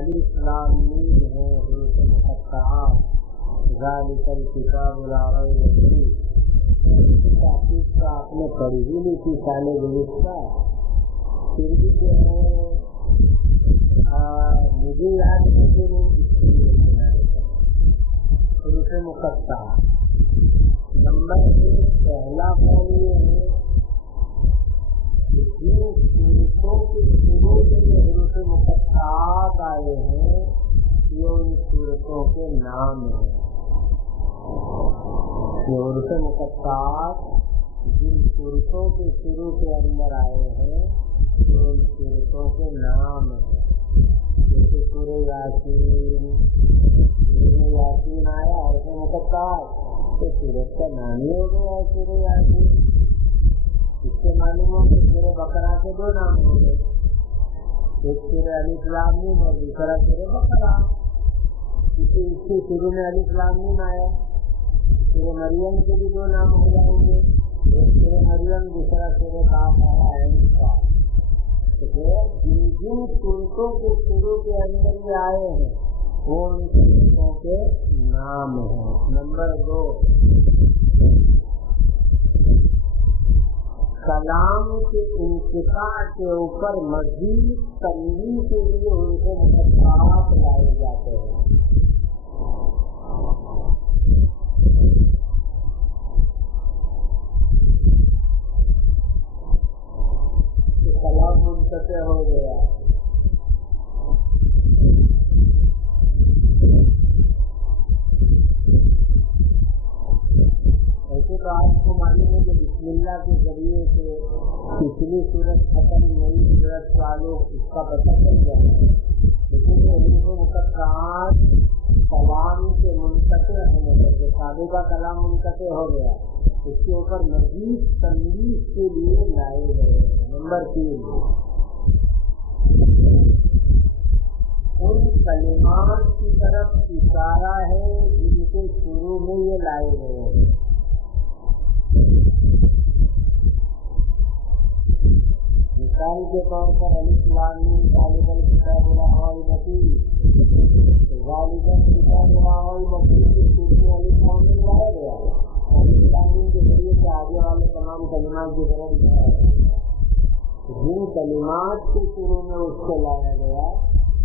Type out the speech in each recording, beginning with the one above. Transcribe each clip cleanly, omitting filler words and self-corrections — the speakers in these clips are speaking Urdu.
الف لام میم ہے حروف مقطعات، ذالک الکتاب لا ریب فیہ، تحقیق کا آپ نے پڑھی ہی لی تھی سال گزشتہ، پھر بھی جو ہے مجھے یاد ہے کہ نہیں اس کے لیے حروف مقطعات۔ نمبر ایک پہلا قول یہ ہے کہ جن صورتوں کے شروع میں حروف مقطعات آئے ہیں یہ ان صورتوں کے نام ہیں۔ یہ حروف مقطعات جن صورتوں کے شروع کے اندر آئے ہیں یہ ان صورتوں کے نام ہیں۔ جیسے سورہ یاسین آیا حروف مقطعات تو سورت کا نام ہی ہو گیا ہے سورہ یاسین۔ اس سے معلوم ہو کہ سورہ بقرہ کے دو نام ہو گئے، ایک سورہ الف لام میم اور دوسرا سورہ بقرہ۔ اس کے شروع میں الف لام میم آیا، سورہ مریم کے بھی دو نام ہو جائیں گے، ایک سورہ مریم دوسرا سورہ قاف آیا ہے۔ جن جن صورتوں کے شروع کے اندر یہ آئے ہیں وہ ان صورتوں کے نام ہیں۔ نمبر دو، کلام کے انقطاع کے اوپر مزید تنبیہ کے لیے حروف مقطعات لائے جاتے ہیں۔ کلام منقطع ہو گیا، ایسے تو آپ کو معلوم ہے کہ بسم اللہ کے ذریعے سے پچھلی صورت ختم نئی صورت چالو اس کا پتہ چل جائے، لیکن حروف مقطعات کلام کے منقطع ہونے پر جو سابقہ کلام منقطع ہو گیا اس کے اوپر مزید تنبیہ کے لیے لائے گئے ہیں۔ نمبر تین، ان کلمات کی طرف اشارہ ہے جن کے شروع میں یہ لائے گئے ہیں۔ مثال کے طور پر الف لام میم ذالک الکتاب لا ریب فیہ، ذالک الکتاب لا ریب فیہ کے شروع میں الف لام میم لایا گیا، الف لام میم کے ذریعے سے آگے والے تمام کلمات کی طرف اشارہ ہے۔ جن کلمات کے شروع میں اس کو لایا گیا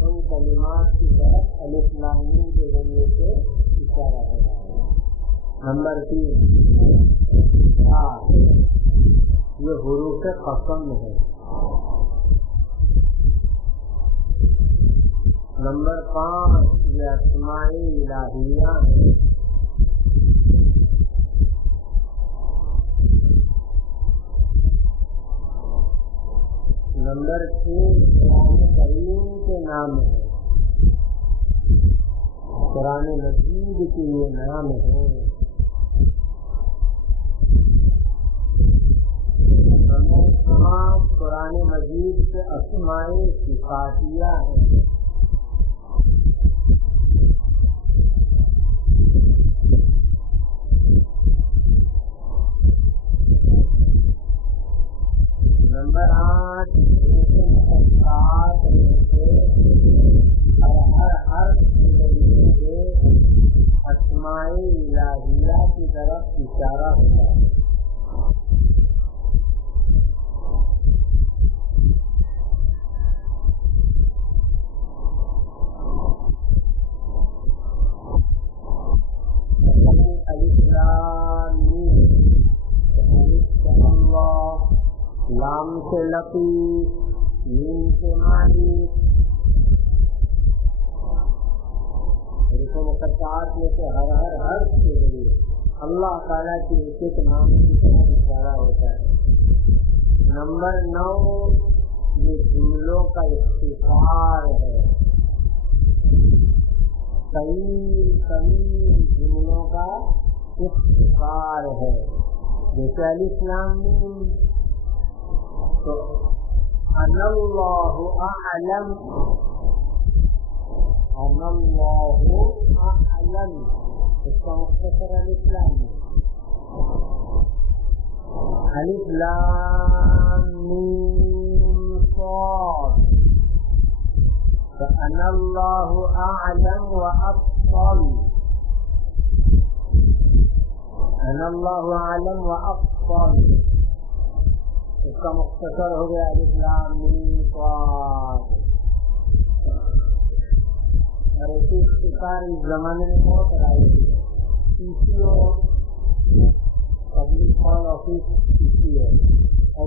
ان کلمات کی طرف الف لام میم کے ذریعے سے اشارہ ہے۔ نمبر تین، یہ حروف قسم ہے۔ نمبر پانچ، یہ اسماء الہیہ ہے۔ نمبر تین، قرآن کریم کے نام ہے، قرآن مجید کے یہ نام ہے۔ نمبر پانچ، قرآن مجید کے اسماء صفاتیہ ہیں۔ نمبر آٹھ، ہر سے اسماء الہیہ کی طرف اشارہ ہوتا ہے۔ الف لام میم، الف سے اللہ، لام سے لطیف، میم سے مالک۔ حروف مقطعات میں سے ہر حرف کے ذریعے اللہ تعالیٰ کے ایک ایک نام کی طرف اشارہ ہوتا ہے۔ نمبر نو، یہ جملوں کا اختصار ہے، طویل جملوں کا اختصار ہے۔ جیسے الف لام میم تو انا اللہ اعلم، انا اللہ اعلم، اس کا مختصر الف لام میم۔ الف لام میم صاد، فأنا الله أعلم وأفضل. أنا الله أعلم وأفضل اس کا مختصر ہو گیا الف لام میم صاد. اور ایسی اختصار اس زمانے میں بہت رائج ہے. PCO پبلک کال آفس PCO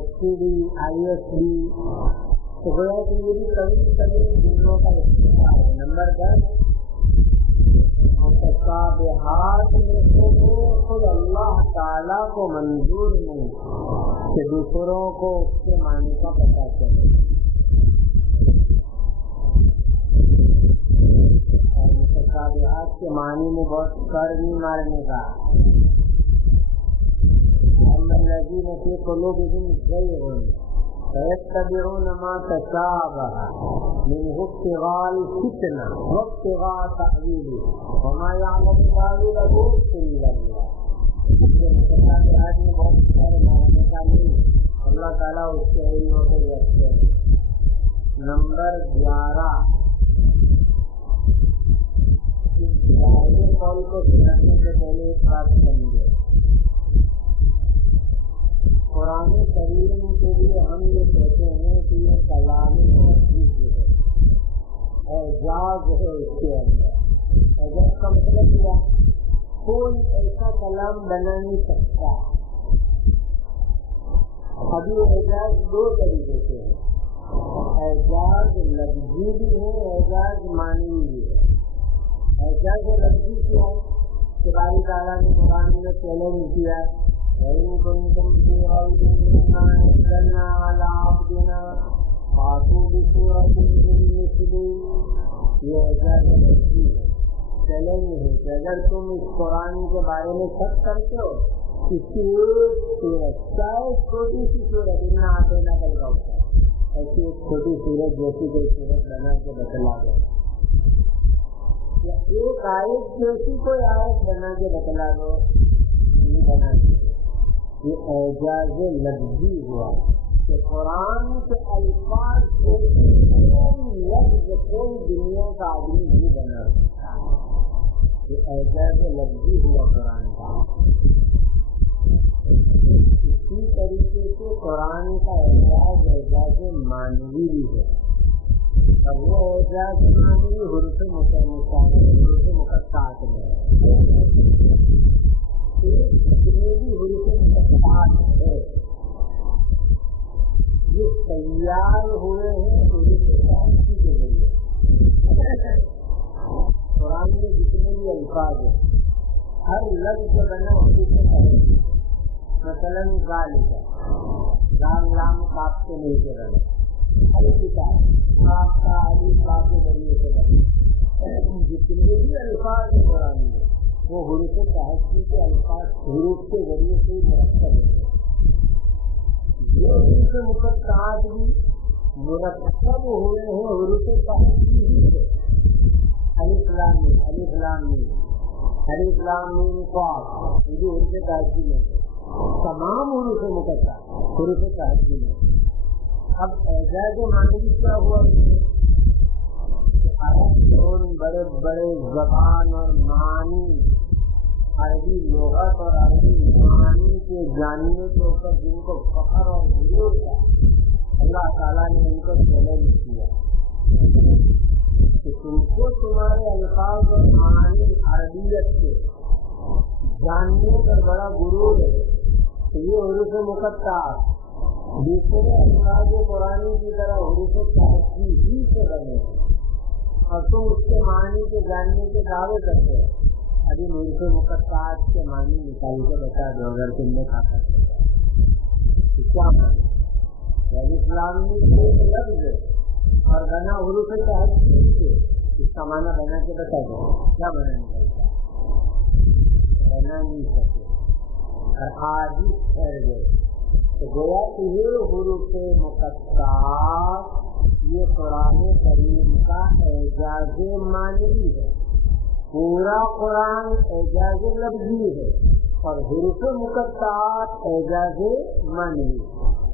STD ISD تو گویا کہ یہ بھی کبھی کبھی جملوں کا اختصار ہے. نمبر 10 متشابہات میں سے خود اللہ تعالیٰ کو منظور نہیں کہ دوسروں کو اس کے معنی کا پتہ چلے. متشابہات کے معنی میں بہت کر نہیں مارنے کا. الذین فی قلوبہم زیغ فیتبعون ما تشابہ منہ ابتغاء الفتنہ وابتغاء تأویلہ وما یعلم تأویلہ الا اللہ. متشابہات میں بہت سارے معنی کا نہیں، اللہ تعالیٰ اس کے علم کو رکھتے ہیں. نمبر 11 قول کو سمجھنے سے پہلے ایک بات سمجھے. قرآن کریم کے لیے ہم یہ کہتے ہیں کہ یہ کلام محفوظ ہے، اعجاز ہے اس کے اندر. اعجاز کا مطلب کیا؟ کوئی ایسا کلام بنا نہیں سکتا. ابھی اعجاز 2 طریقے سے ہے، اعجاز لفظی بھی ہے، اعجاز معنوی بھی ہے. اعجاز لفظی کیا ہے کہ باری تعالیٰ نے قرآن میں چیلنج کیا وَإِن كُنتُمْ فِي رَيْبٍ مِّمَّا نَزَّلْنَا عَلَىٰ عَبْدِنَا فَأْتُوا بِسُورَةٍ مِّن مِّثْلِهِ. یہ اعجاز لفظی ہے، چیلنج ہے کہ اگر تم اس قرآن کے بارے میں شک کرتے ہو اس کی ایک صورت، چاہے چھوٹی سی صورت اتنا آتے نہ کل کا ہوتا ہے، ایسی ایک چھوٹی صورت جیسی کوئی صورت بنا کے بتلا دو، یا ایک آیت جیسی کوئی آیت بنا کے بتلا دو، نہیں بنا سکتے. یہ اعجاز لفظی ہوا کہ قرآن کے الفاظ کوئی لفظ کوئی دنیا کا آدمی نہیں بنا سکتا. یہ اعجاز لفظی ہوا قرآن کا. اسی طریقے سے قرآن کا اعجاز اعجاز معنوی بھی ہے. اور وہ اعجاز معنوی حروف مقطعات میں ہے. جتنے بھی حروف مقطعات ہے یہ تیار ہوئے ہیں حروف تحقیق کے ذریعے. قرآن میں جتنے بھی الفاظ ہیں ہر لفظ بنا حروف تحقیق. مثلاً ذالک لام لام کاف سے نہیں سے بنا، الکتاب کاف کا الف با کے ذریعے سے بنا. جتنے بھی الفاظ ہیں قرآن میں وہ حروف تحقیق کے الفاظ حروف کے ذریعے سے مرکب ہے. یہ حروف مقطعات بھی مرکب ہوئے ہیں حروف تحقیق ہی سے. الف لام میم، الف لام میم، الف لام میم قاف، یہ بھی حروف تحقیق میں سے تمام حروف مقطع حروف تحقیق میں. اب اعجاز معنوی کیا ہوا؟ ان بڑے بڑے زبان اور معانی عربی لغت اور عربی معانی کے جاننے کے اوپر جن کو فخر اور غرور تھا، اللہ تعالیٰ نے ان کو چیلنج کیا کہ تم کو تمہارے الفاظ اور معانی عربیت کے جاننے پر بڑا غرور ہے تو یہ حروف مقطعات دوسرے الفاظ قرآن کی طرح حروف تحقیق ہی سے بنے اور تم اس کے معنی کے جاننے کے دعوے کرتے ہو. ابھی حروف مقطعات کے معنی نکال کے بتا دو اگر تم نے کہا کیا معنی. الف لام میم ایک لفظ ہے اور بنا حروف تحقیق سے، اس کا معنی بنا کے بتا دو کیا بنا نکلتا ہے؟ بنا نہیں سکے اور آج ہی ٹھہر گئے. تو گویا کہ یہ حروف مقطعات یہ قرآن کریم کا اعجاز معنوی ہے. پورا قرآن اعجاز لفظی ہے اور حروف مقطعات اعجاز معنوی.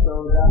14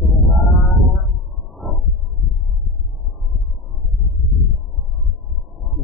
16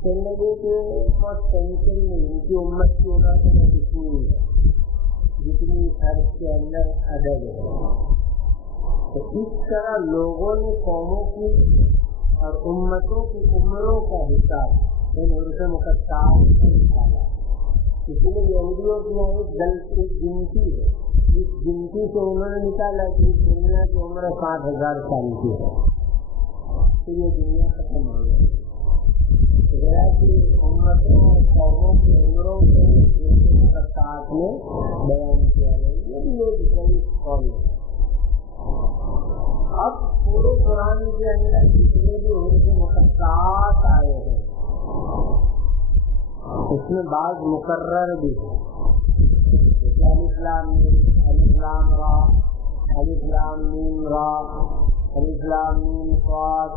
لگے کہ بہت ٹینشن نہیں ان کی امت کی عمر کتنی ہے جتنی فرض کے اندر عدد ہے. تو اس طرح لوگوں نے قوموں کی اور امتوں کی عمروں کا حساب ان عرف مقدسات میں نکالا. اس لیے یہودیوں کی ایک گنتی ہے. اس گنتی سے انہوں نے نکالا کہ دنیا کی عمر 60,000 سال کی ہے. پھر یہ دنیا ختم ہو گئی. کی امتوں اور قوموں کی عمروں کو مقدسات میں بیان کیا گیا. یہ بھی ایک ضعیف قول ہے. اب پورے قرآن کے اندر جتنے بھی حروف مقدسات آئے ہیں اس میں بعض مقرر بھی ہے. الف لام میم، الف لام را، الف لام میم را، الف لام میم صاد،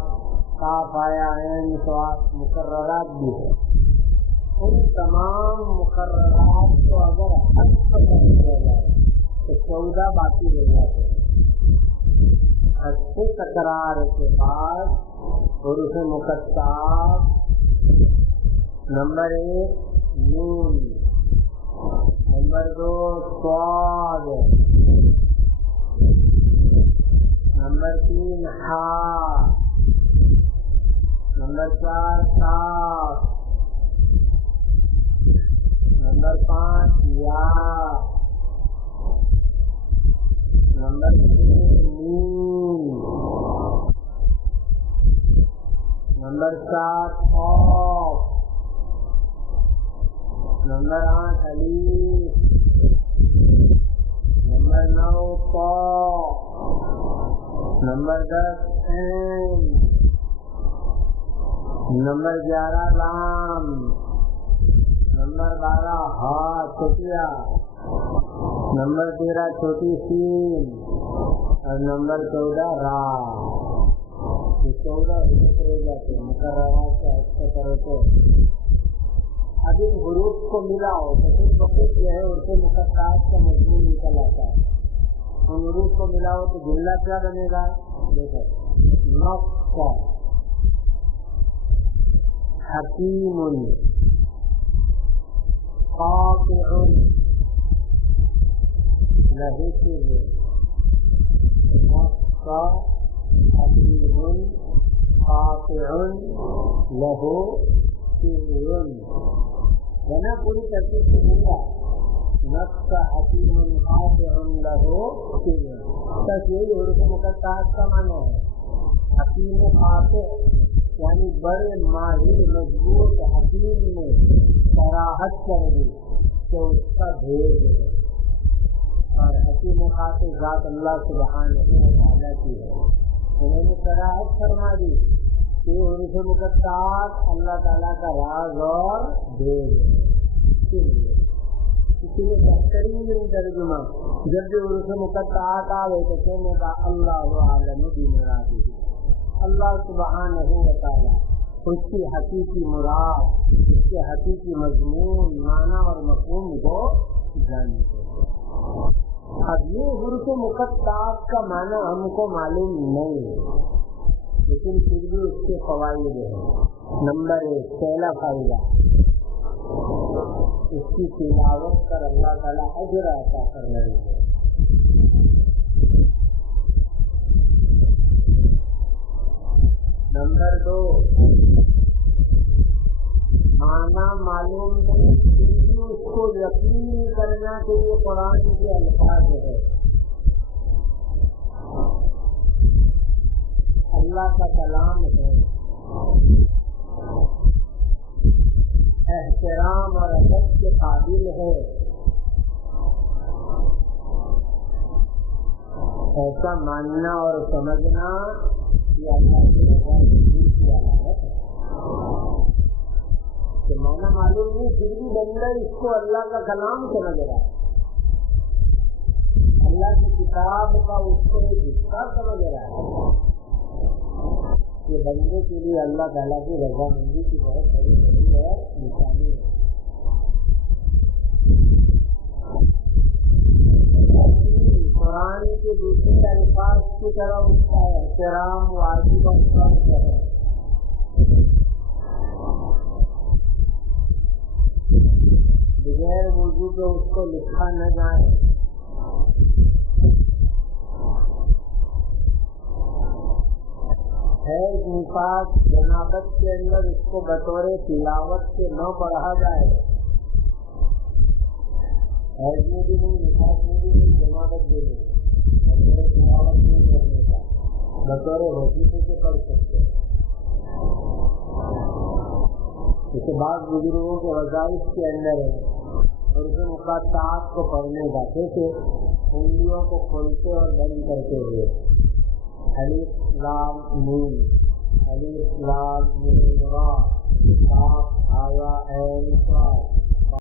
کاف آیا عین صاد، مقررات بھی ہے. ان تمام مقررات کو اگر حد پر کیا جائے تو 14 باقی رہ جاتے ہیں. اس تکرار کے بعد حروف مقدسات نمبر 1 نون، نمبر 2 صاد، نمبر 3 ہا، نمبر 4 کاف، نمبر 5 یا، نمبر 6 نون، نمبر 7 قاف، نمبر 8 الف، نمبر 9 طا، نمبر 10 عین، نمبر 11 لام، نمبر 12 ہا چھوٹیا، نمبر 13 چھوٹی سین اور نمبر 14 را. یہ 14 حروف رہ جاتے ہیں مقررات کا حصہ کرو تو. اب ان حروف کو ملاؤ تو پھر بخود جو ہے عرف مقدسات کا مضمون نکل آتا ہے. ان حروف کو ملاؤ تو جملہ کیا بنے گا؟ دیکھو نقص حکیم قاطع لہ سر، نقص حکیم قاطع لہ سر. بنا پوری ترتیب سے دوں نقص حکیم قاطع لہ سر. بس یہی حروف مقدسات کا معنی ہے. حکیم قاطع یعنی بڑے ماہر مضبوط حکیم نے صراحت کر دی کہ اس کا بھید ہے. اور حکیم قاطع ذات اللہ سبحانہ وتعالی کی ہے. انہوں نے صراحت فرما دی کہ حروف مقدسات اللہ تعالیٰ کا راز اور بھید ہے. اسی لیے بہترین ترجمہ جب جو حروف مقدسات آئے تو کہنے کا اللہ عالم بمرادہ. اللہ سبحانہ وتعالیٰ اس کی حقیقی مراد، اس کے حقیقی مضمون، معنی اور مفہوم کو جانتے ہیں. اب یہ حروف مقدسات کا معنی ہم کو معلوم نہیں ہے لیکن پھر بھی اس کے فوائد ہیں. نمبر 1 پہلا فائدہ اس کی تلاوت کر اللہ تعالیٰ اجر عطا کرنے ہے. نمبر 2 معنی معلوم نہیں پھر بھی اس کو یقین کرنا کہ یہ قرآن کے الفاظ ہے، اللہ کا کلام ہے. احترام اور ادب کے قابل ہے. ایسا ماننا اور سمجھنا یہ اللہ کی رضا کی علامت ہے. کہ معنی معلوم نہیں پھر بھی بندہ اس کو اللہ کا کلام سمجھ رہا ہے، اللہ کی کتاب کا اس کو ایک حصہ سمجھ رہا ہے. یہ بندے کے لیے اللہ تعالیٰ کی رضامندی کی بہت بڑی دلیل اور نشانی ہے. قرآن کے دوسرے الفاظ کی طرح اس کا احترام واجب اور فرض ہے. بغیر وضو کے اس کو لکھا نہ جائے. حیض نفاس جنابت کے اندر اس کو بطور تلاوت سے نہ پڑھا جائے. حیض میں بھی نہیں، نفاس میں بھی نہیں، جنابت بھی نہیں، بطور تلاوت نہیں کرنے کا، بطور وظیفے سے پڑھ سکتے. اس کے بعد بزرگوں کے وظائف کے اندر ہے اور اس مقاطعات کو پڑھنے کا، کیسے انگلیوں کو کھولتے اور بند کرتے ہوئے. الف لام میم، الف لام میم را، کاف ہا یا عین صاد.